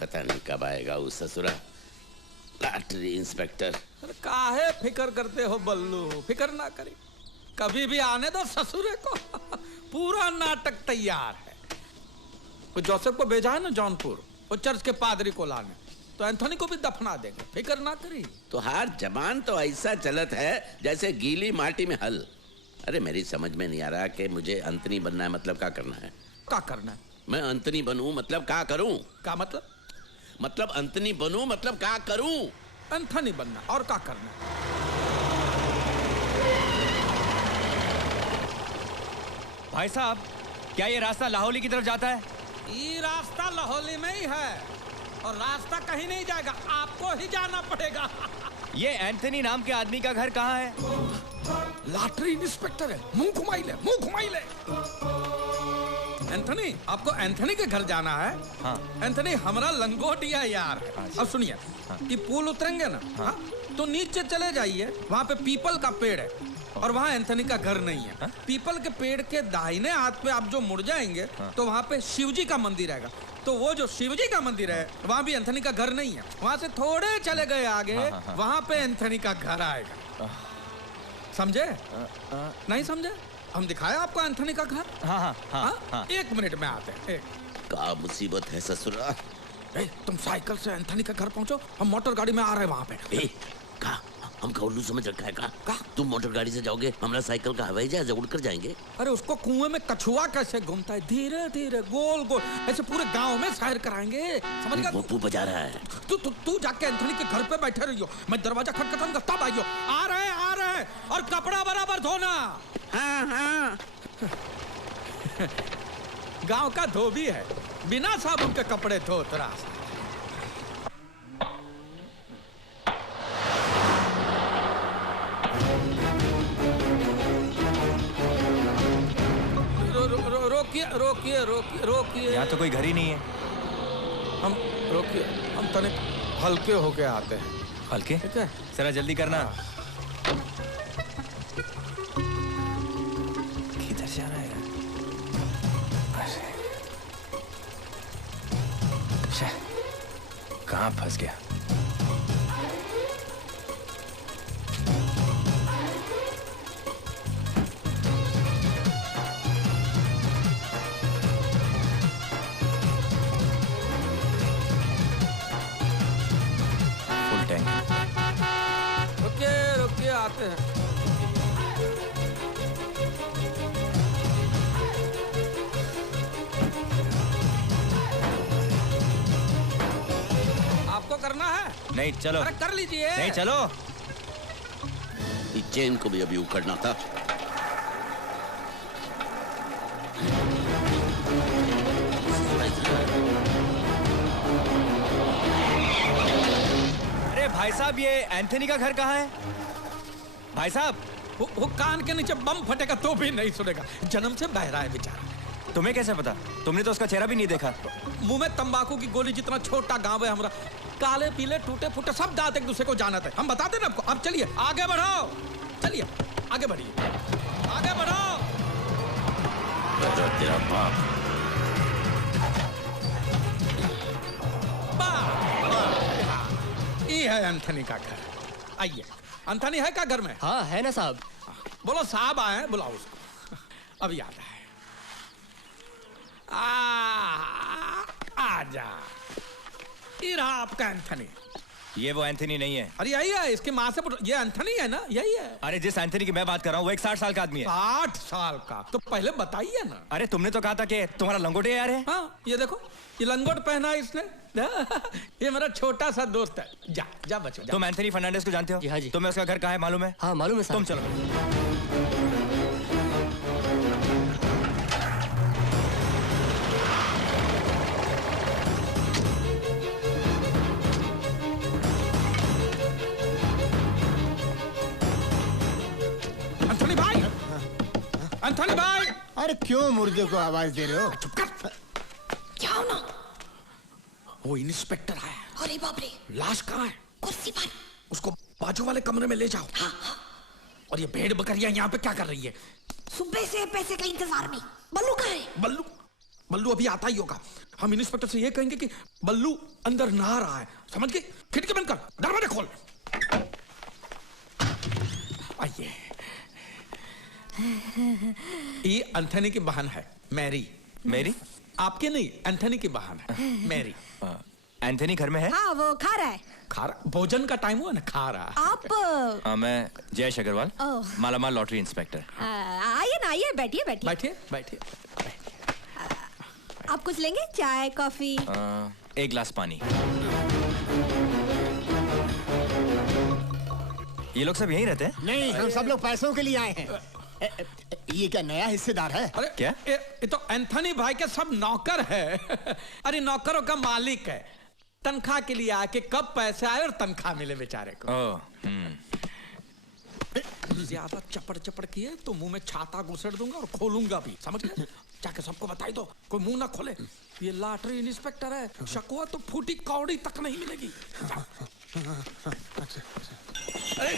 पता नहीं कब आएगा वो ससुरा लॉटरी इंस्पेक्टर। अरे काहे फिकर करते हो बल्लू, फिकर ना करी, कभी भी आने दो ससुरे को। पूरा नाटक तैयार है। वो जोसेफ को भेजा है ना जौनपुर, वो चर्च के पादरी को लाने, तो एंथोनी को भी दफना देंगे, फिकर ना करी। तो हर जबान तो ऐसा चलत है जैसे गीली माटी में हल। अरे मेरी समझ में नहीं आ रहा कि मुझे अंतनी बनना है, मतलब क्या करना है? क्या करना है? मैं अंतनी बनूं मतलब क्या करूं? क्या मतलब? मतलब अंतनी बनूं मतलब क्या करूं? एंथनी बनना, और क्या करना है? भाई साहब, क्या ये रास्ता लाहौली की तरफ जाता है? ये रास्ता लाहौली में ही है, और रास्ता कहीं नहीं जाएगा, आपको ही जाना पड़ेगा। ये एंथनी नाम के आदमी का घर कहाँ है? लॉटरी इंस्पेक्टर है, मुंह घुमाई ले, मुंह घुमाई ले। एंथनी, आपको एंथनी के घर जाना है? हाँ। एंथनी हमारा लंगोटिया यार है। अच्छा। अब सुनिए, ये पुल उतरेंगे ना, हाँ? तो नीचे चले जाइए, वहाँ पे पीपल का पेड़ है, और वहाँ एंथनी का घर नहीं है। पीपल के पेड़ के दाहिने हाथ पे आप जो मुड़ जाएंगे, तो वहाँ पे शिवजी का मंदिर आएगा। तो वो जो शिवजी का मंदिर है, वहाँ भी एंथनी का घर नहीं है। वहाँ से थोड़े चले गए आगे, वहाँ पे एंथनी का घर आएगा। समझे? नहीं समझे? हम दिखाए आपको एंथनी का घर? हाँ। 1 मिनट में आते हैं। क्या मुसीबत है ससुरा? तुम साइकिल से एंथनी के घर पहुंचो, हम मोटर गाड़ी में आ रहे हैं वहाँ पे। हमका उल्लू समझ रखा है का? तुम मोटर गाड़ी से जाओगे, हमारा साइकिल का हवाई जहाज उड़कर जाएंगे। अरे उसको कुएं में कछुआ कैसे घूमता है, धीरे धीरे गोल गोल ऐसे पूरे गांव में सैर कराएंगे, समझ गया? वो बजा रहा है। तू जाके एंथनी के घर पे बैठे रहियो, मैं दरवाजा खटखटाऊंगा तब आइयो। आ रहे हैं, और कपड़ा बराबर धोना। हाँ। गांव का धोबी है, बिना साबुन के कपड़े धोत रहा। रोकिए। यहाँ तो कोई घर ही नहीं है। हम रोकिए, हम तनिक हल्के होके आते हैं। हल्के? ठीक है, जरा जल्दी करना। किधर जा रहा है? कहाँ फंस गया? रुकिए आते हैं। आपको करना है? नहीं, चलो। अरे कर लीजिए। नहीं, चलो। इस चेन को भी अभी उखड़ना था। अरे भाई साहब, ये एंथनी का घर कहाँ है? भाई साहब, वो कान के नीचे बम फटेगा तो भी नहीं सुनेगा, जन्म से बहरा है बेचारा। तुम्हें कैसे पता? तुमने तो उसका चेहरा भी नहीं देखा। मुंह में तंबाकू की गोली जितना छोटा गांव है हमारा, काले पीले टूटे फूटे सब दांत एक दूसरे को जानते हैं। हम बताते ना आपको। अब चलिए आगे बढ़ो, चलिए आगे बढ़िए, आगे बढ़ो। तेरा बाप। ये है एंथनी का घर। आइए। एंथनी है क्या घर में? हाँ है ना साहब। बोलो साहब आए, बुलाओ उसको। अब याद है। आजा। ये रहा आपका एंथनी। ये वो एंथनी नहीं है। अरे यही है, इसकी माँ से ये एंथनी है ना, यही है। अरे जिस एंथनी की मैं बात कर रहा हूँ वो एक 60 साल का आदमी है। 60 साल का? तो पहले बताइए ना। अरे तुमने तो कहा था कि तुम्हारा लंगोटे यार है। हाँ, ये देखो, ये लंगोट पहना है इसने। ये मेरा छोटा सा दोस्त है। जा बच्चों। तुम एंथनी फर्नांडिस को जानते हो? जी हाँ जी। तुम्हें उसका घर कहाँ है मालूम है? हाँ मालूम है साहब। तुम चलो। एंथनी भाई। अरे क्यों मुर्दे को आवाज दे रहे हो? चुप कर। क्या हो ना? वो इंस्पेक्टर आया। अरे बाप रे। लाश कहाँ है? कुर्सी पर। उसको बाजू वाले कमरे में ले जाओ। हाँ। और ये भेड़ बकरियां यहाँ पे क्या कर रही है? सुबह से पैसे का इंतजार में। बल्लू कहाँ है? बल्लू बल्लू अभी आता ही होगा। हम इंस्पेक्टर से ये कहेंगे कि बल्लू अंदर नहा रहा है, समझ गए? खिड़की बंद कर, दरवाजा खोल। आइए। ये एंथनी की बहन है, मैरी। मेरी? आपके नहीं, एंथनी की बहन है, मैरी। एंथनी घर में है? हाँ वो खा रहा है। खा रहा? भोजन का टाइम हुआ ना, खा रहा। आप मैं जयेश अग्रवाल, ओह। मालामाल लॉटरी इंस्पेक्टर। आइए ना, आइए, बैठिए बैठिए। बैठिए बैठिए। आप कुछ लेंगे? चाय, कॉफी? एक गिलास पानी। ये लोग सब यहीं रहते हैं? नहीं, हम सब लोग पैसों के लिए आए हैं। ये क्या नया हिस्सेदार है? अरे क्या? ये तो एंथनी भाई के सब नौकर है। अरे नौकरों का मालिक है। तनख्वाह के लिए आके कब पैसे आए और तनख्वाह मिले बेचारे को। ज्यादा चपड़ चपड़ किए तो मुंह में छाता घुसेड़ दूंगा और खोलूंगा भी, समझ गए? जाके सबको बताई दो, कोई मुंह ना खोले। ये लॉटरी इंस्पेक्टर है, शक हुआ तो फूटी कौड़ी तक नहीं मिलेगी। अरे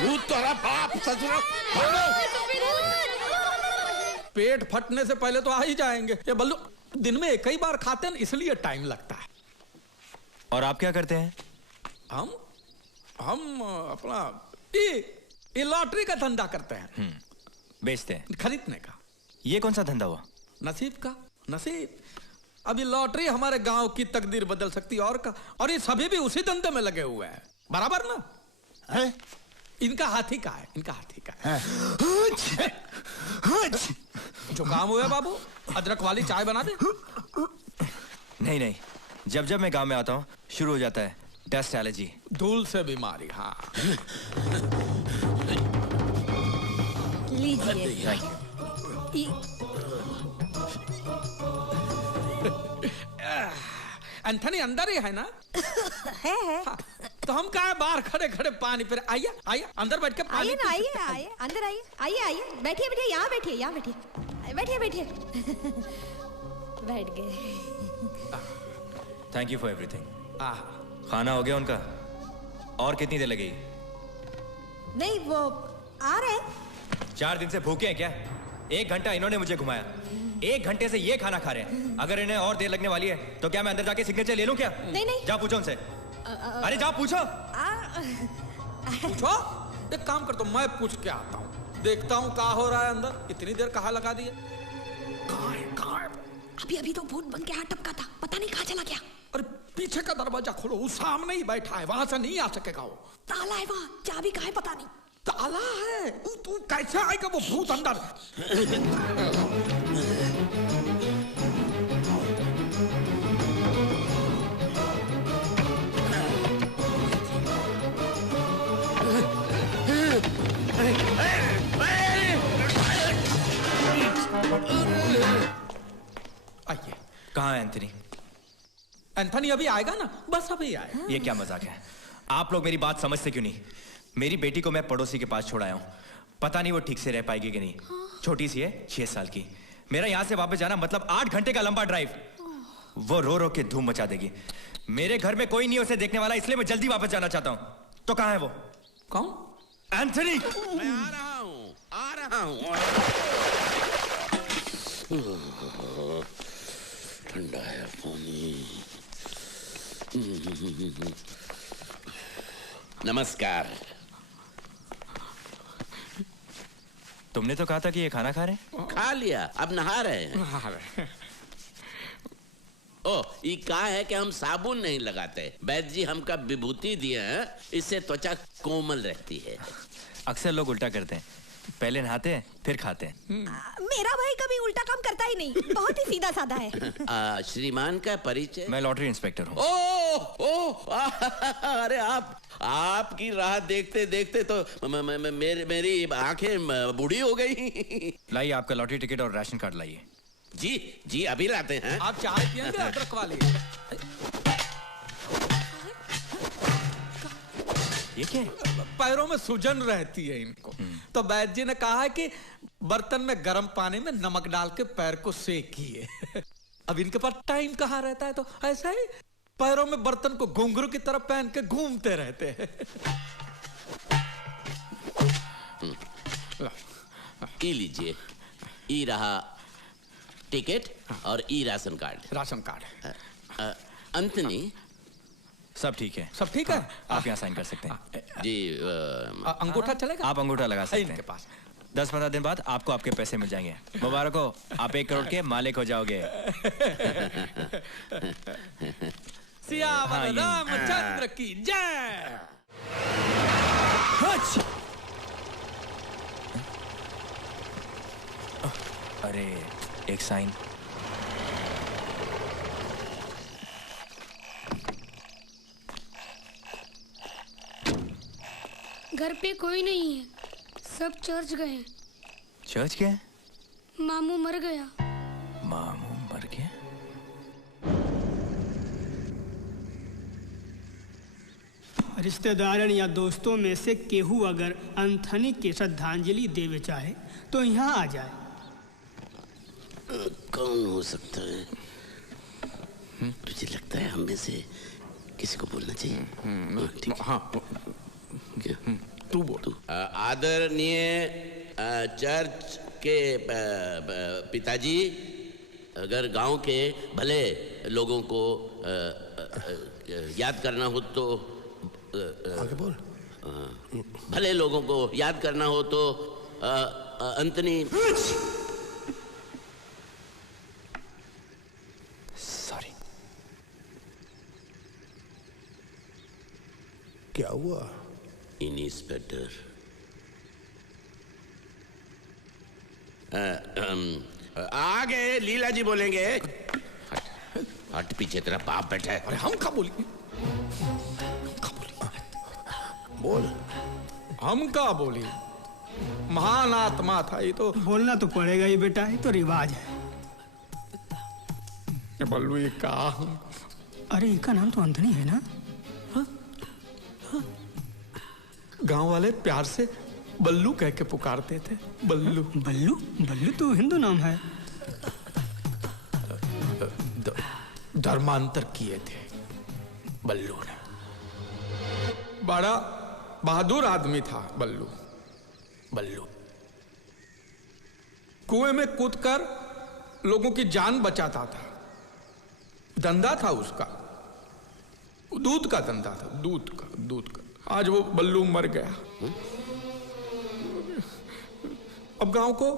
भूत तोरा बाप ससुरा, पेट फटने से पहले तो आ ही जाएंगे। ये बल्लू दिन में एक ही बार खाते हैं, इसलिए टाइम लगता है। और आप क्या करते हैं? हम अपना ये लॉटरी का धंधा करते हैं। बेचते हैं? खरीदने का। ये कौन सा धंधा हुआ? नसीब का, नसीब। अभी लॉटरी हमारे गांव की तकदीर बदल सकती है, और का। और ये सभी भी उसी धंधे में लगे हुए हैं, बराबर ना? है? इनका हाथी का है, इनका हाथी का है। हाँ। जो काम हुआ बाबू, अदरक वाली चाय बना दे। नहीं नहीं, जब जब मैं गांव में आता हूँ शुरू हो जाता है डस्ट एलर्जी। धूल से बीमारी। हाँ लीजिए। एंथनी अंदर ही है ना? है। हाँ, तो हम कहा बाहर खड़े खड़े पानी पे। आइए आइए अंदर बैठ के पानी आइए ना, आइए आइए, अंदर आइए, आइए आइए, बैठिए बैठिए, यहाँ बैठिए, यहाँ बैठिए, बैठिए बैठिए। बैठ गए। Thank you for everything. खाना हो गया उनका? और कितनी देर लगेगी? नहीं वो आ रहे हैं। 4 दिन से भूखे हैं क्या? 1 घंटा इन्होंने मुझे घुमाया, 1 घंटे से ये खाना खा रहे हैं। अगर इन्हें और देर लगने वाली है तो क्या मैं अंदर जाके सिग्नेचर ले लूं क्या? नहीं नहीं। जा पूछो उनसे। अरे जा पूछो। पूछो। एक काम कर, तो मैं पूछ के आता हूँ, देखता हूँ क्या हो रहा है अंदर। इतनी देर कहाँ लगा दिए? कहाँ है? अभी अभी तो भूत बन के यहाँ टपका था, पता नहीं कहाँ चला गया। अरे पीछे का दरवाजा खोलो, वो सामने ही बैठा है, वहां से नहीं आ सकेगा वो। ताला है वहाँ, चाबी कहाँ है पता नहीं। ताला है? तू कैसे आएगा वो भूत अंदर? आइए। कहाँ है एंथनी? एंथनी अभी आएगा ना, बस अभी आए। ये क्या मजाक है? आप लोग मेरी बात समझते क्यों नहीं? मेरी बेटी को मैं पड़ोसी के पास छोड़ आया हूँ, पता नहीं वो ठीक से रह पाएगी कि नहीं। छोटी सी है, 6 साल की। मेरा यहाँ से वापस जाना मतलब 8 घंटे का लंबा ड्राइव। वो रो रो के धूम मचा देगी। मेरे घर में कोई नहीं उसे देखने वाला, इसलिए मैं जल्दी वापस जाना चाहता हूँ। तो कहाँ है वो? कौन? एंथनी। मैं आ रहा हूँ, आ रहा हूँ। ठंडा है पानी। नमस्कार। तुमने तो कहा था कि ये खाना खा रहे हैं। खा लिया, अब नहा रहे हैं। ओ, ये कहा है कि हम साबुन नहीं लगाते। वैद्य जी हमका विभूति दिए हैं, इससे त्वचा कोमल रहती है। अक्सर लोग उल्टा करते हैं, पहले नहाते हैं फिर खाते हैं। मेरा भाई कभी उल्टा काम करता ही नहीं, बहुत ही सीधा साधा है। श्रीमान का परिचय? मैं लॉटरी इंस्पेक्टर हूँ। अरे आपकी राह देखते देखते तो मेरी आंखें बूढ़ी हो गई। लाइए आपका लॉटरी टिकट और राशन कार्ड लाइए। जी जी अभी लाते हैं। आप चाय पियेंगे अदरक वाली? ये क्या है? पैरों में सूजन रहती है इनको, तो वैद्य जी ने कहा है कि बर्तन में गर्म पानी में नमक डाल के पैर को सेकिए। अब इनके पास टाइम कहाँ रहता है, तो ऐसा ही पैरों में बर्तन को घुंघरू की तरफ पहन के घूमते रहते हैं। ई लीजिए, ई रहा टिकट और ई राशन कार्ड। Ration card. अंतनी, सब ठीक है। सब ठीक है? आप यहाँ साइन कर सकते हैं। जी अंगूठा चलेगा? आप अंगूठा लगा सकते इनके हैं। पास 10-15 दिन बाद आपको आपके पैसे मिल जाएंगे। मुबारक हो, आप 1 करोड़ के मालिक हो जाओगे। सियावर रामचंद्र की जय। अरे एक साइन। घर पे कोई नहीं है, सब चर्च गए हैं। चर्च गए? मामू मर गया। मामू मर गया? रिश्तेदारन या दोस्तों में से केहू अगर एंथनी की श्रद्धांजलि देवे चाहे तो यहाँ आ जाए। कौन हो सकता है? तुझे लगता है हम में से किसी को बोलना चाहिए? ठीक है। हाँ, क्या? तू बोल। तू आदरणीय चर्च के पिताजी, अगर गांव के भले लोगों को याद करना हो तो आगे बोल। भले लोगों को याद करना हो तो अंतनी। सॉरी। क्या हुआ? इंस्पेक्टर, आगे लीला जी बोलेंगे। हट पीछे, तेरा बाप बैठा है। अरे हम का बोली? बोल। हम का बोली? महान आत्मा था ये तो। बोलना तो पड़ेगा ही बेटा, ये तो रिवाज है। बल्लू ये का? अरे इनका नाम तो एंथनी है ना? गांव वाले प्यार से बल्लू कह के पुकारते थे। बल्लू। बल्लू? बल्लू तो हिंदू नाम है। धर्मांतर किए थे बल्लू ने। बड़ा बहादुर आदमी था बल्लू। बल्लू कुएं में कूदकर लोगों की जान बचाता था। धंधा था उसका, दूध का धंधा था। दूध का। आज वो बल्लू मर गया। अब गांव को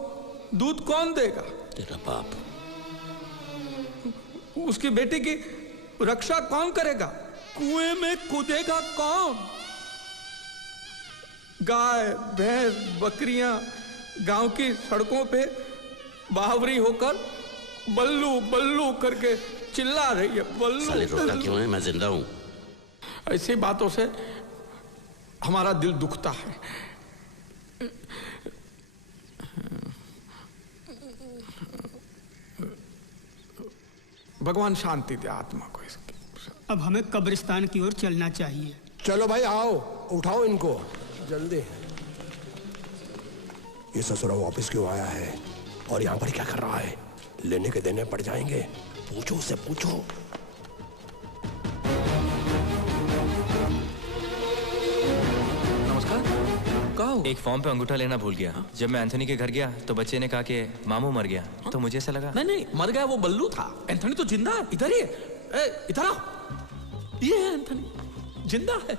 दूध कौन देगा? तेरा बाप। उसकी बेटी की रक्षा कौन करेगा? कुएं में कूदेगा कौन? गाय, भैंस, बकरियां गांव की सड़कों पे बावरी होकर बल्लू बल्लू करके चिल्ला रही है। साले रोता बल्लू। क्यों है? मैं जिंदा हूं। ऐसी बातों से हमारा दिल दुखता है। भगवान शांति दे आत्मा को इसकी। अब हमें कब्रिस्तान की ओर चलना चाहिए। चलो भाई आओ, उठाओ इनको जल्दी। ये ससुरा वापस क्यों आया है और यहाँ पर क्या कर रहा है? लेने के देने पड़ जाएंगे। पूछो उससे, पूछो। नमस्कार। एक फॉर्म पे अंगूठा लेना भूल गया। जब मैं एंथनी के घर गया तो बच्चे ने कहा कि मामू मर गया। तो मुझे ऐसा लगा नहीं, मर गया वो बल्लू था। एंथनी तो जिंदा है। इधर ही है। इधर आओ। ये है एंथनी, जिंदा है।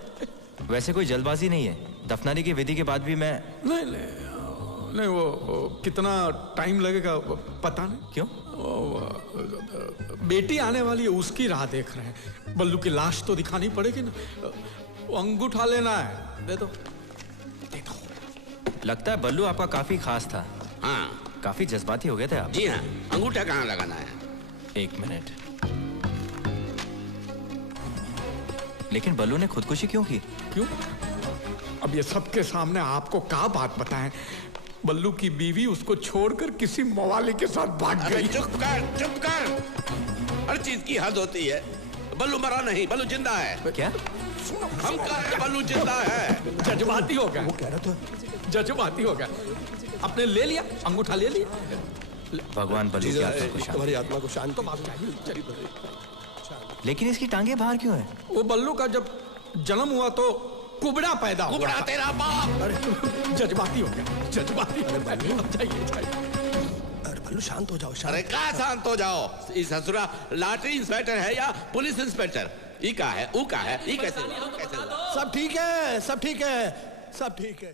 वैसे कोई जल्दबाजी नहीं है। दफनाने की विधि के बाद भी मैं नहीं वो कितना टाइम लगेगा पता नहीं। क्यों? बेटी आने वाली है, उसकी राह देख रहे हैं। बल्लू की लाश तो दिखानी पड़ेगी ना। वो अंगूठा लेना है। दे दो। लगता है बल्लू आपका काफी खास था। हाँ काफी जज्बाती हो गए थे आप। जी हाँ। अंगूठा कहाँ लगाना है? 1 मिनट। लेकिन बल्लू ने खुदकुशी क्यों की? क्यों? अब ये सबके सामने आपको क्या बात बताएं? बल्लू की बीवी उसको छोड़कर किसी मवाली के साथ भाग गई। चुप कर। हर चीज की हद होती है। बल्लू मरा नहीं, बल्लू जिंदा है। क्या? हम कह रहे हैं बल्लू जिंदा है। जज्बाती हो गया। वो कह रहा था। जज्बाती हो गया। आपने ले लिया अंगूठा, ले लिया। भगवान बल्लू की आत्मा को शांति। तुम्हारी आत्मा को शांत। लेकिन इसकी टांगे बाहर क्यों है? वो बल्लू का जब जन्म हुआ तो कुबड़ा पैदा हुआ। कुबड़ा तेरा बाप। अरे जज्बाती हो गया, जज्बाती। अरे बल्लू अब जाइए। अरे बल्लू शांत हो जाओ, अरे कहाँ शांत हो जाओ? इस ससुरा लॉटरी इंस्पेक्टर है या पुलिस इंस्पेक्टर? ई का है, ऊ का है, ई कैसे? सब ठीक है, सब ठीक है, सब ठीक है।